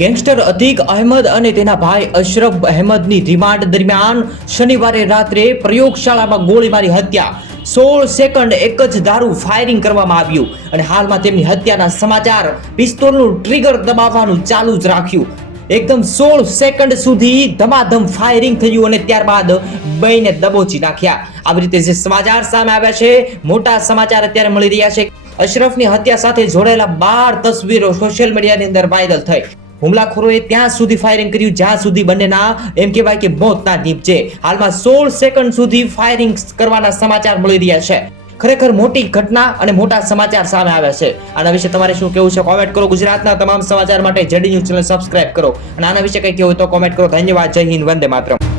Gangster અતીક Ahmed અને તેના ભાઈ અશરફ અહેમદની રિમાન્ડ દરમિયાન શનિવારે રાત્રે પ્રયોગશાળામાં ગોળી મારી હત્યા 16 સેકન્ડ એક જ ધારું ફાયરિંગ કરવામાં આવ્યું અને હાલમાં તેમની હત્યાના સમાચાર પિસ્તોલનું ટ્રિગર દબાવવાનું ચાલુ જ રાખ્યું. એકદમ 16 સેકન્ડ સુધી ધમાધમ ફાયરિંગ થયું અને ત્યારબાદ બેને દબોચી નાખ્યા. આવી રીતે જે સમાચાર સામે આવ્યા છે, મોટા સમાચાર અત્યારે મળી રહ્યા છે. અશરફની હત્યા સાથે જોડાયેલા 12 તસવીરો સોશિયલ મીડિયાની અંદર વાયરલ થઈ. હુમલાખોરોએ ત્યાં સુધી ફાયરિંગ કર્યું જ્યાં સુધી બંનેના એમ કહેવાય કે મોતના નીપજે. હાલમાં 16 સેકન્ડ સુધી ફાયરિંગ કરવાના સમાચાર મળી રહ્યા છે. ખરેખર મોટી ઘટના અને મોટા સમાચાર સામે આવ્યા છે. આના વિશે તમારે શું કહેવું છે કોમેન્ટ કરો. ગુજરાતના તમામ સમાચાર માટે જેડી ન્યૂઝ ચેનલ સબસ્ક્રાઇબ કરો અને આના વિશે કંઈ કહેવું તો કોમેન્ટ કરો. ધન્યવાદ. જય હિન્દ. વંદે માતરમ.